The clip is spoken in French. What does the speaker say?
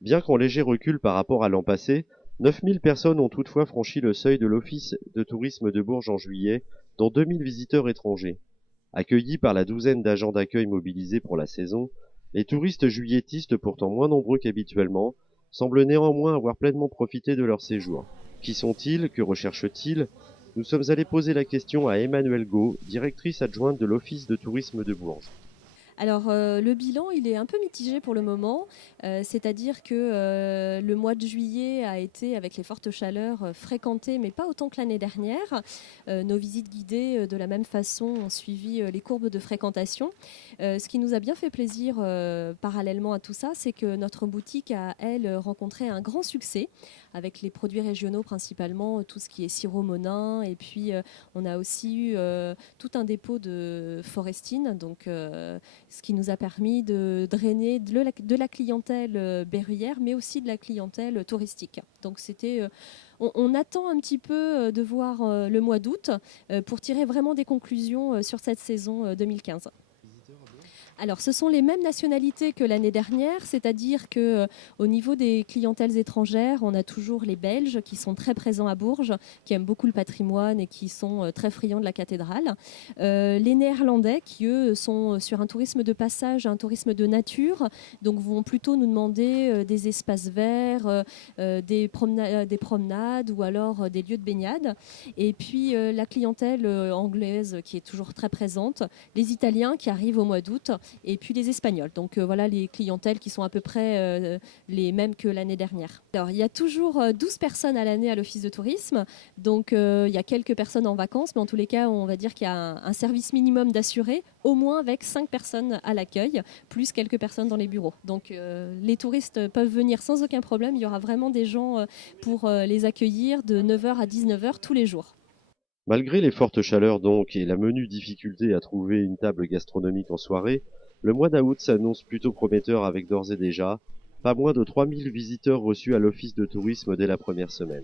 Bien qu'en léger recul par rapport à l'an passé, 9000 personnes ont toutefois franchi le seuil de l'Office de tourisme de Bourges en juillet, dont 2000 visiteurs étrangers. Accueillis par la douzaine d'agents d'accueil mobilisés pour la saison, les touristes juilletistes, pourtant moins nombreux qu'habituellement, semblent néanmoins avoir pleinement profité de leur séjour. Qui sont-ils? Que recherchent-ils? Nous sommes allés poser la question à Emmanuelle Gau, directrice adjointe de l'Office de tourisme de Bourges. Alors, le bilan, il est un peu mitigé pour le moment. C'est-à-dire que le mois de juillet a été, avec les fortes chaleurs, fréquenté, mais pas autant que l'année dernière. Nos visites guidées, de la même façon, ont suivi les courbes de fréquentation. Ce qui nous a bien fait plaisir, parallèlement à tout ça, c'est que notre boutique a, elle, rencontré un grand succès, avec les produits régionaux principalement, tout ce qui est sirop monin. Et puis, on a aussi eu tout un dépôt de forestine, donc ce qui nous a permis de drainer de la clientèle berruyère, mais aussi de la clientèle touristique. Donc on attend un petit peu de voir le mois d'août pour tirer vraiment des conclusions sur cette saison 2015. Alors, ce sont les mêmes nationalités que l'année dernière, c'est-à-dire que au niveau des clientèles étrangères, on a toujours les Belges qui sont très présents à Bourges, qui aiment beaucoup le patrimoine et qui sont très friands de la cathédrale. Les Néerlandais qui, eux, sont sur un tourisme de passage, un tourisme de nature, donc vont plutôt nous demander des espaces verts, des promenades ou alors des lieux de baignade. Et puis la clientèle anglaise qui est toujours très présente, les Italiens qui arrivent au mois d'août, et puis les Espagnols. Donc voilà les clientèles qui sont à peu près les mêmes que l'année dernière. Alors il y a toujours 12 personnes à l'année à l'office de tourisme, donc il y a quelques personnes en vacances, mais en tous les cas on va dire qu'il y a un service minimum d'assurés, au moins avec 5 personnes à l'accueil, plus quelques personnes dans les bureaux. Donc les touristes peuvent venir sans aucun problème, il y aura vraiment des gens pour les accueillir de 9h à 19h tous les jours. Malgré les fortes chaleurs donc et la menue difficulté à trouver une table gastronomique en soirée, le mois d'août s'annonce plutôt prometteur avec d'ores et déjà pas moins de 3000 visiteurs reçus à l'office de tourisme dès la première semaine.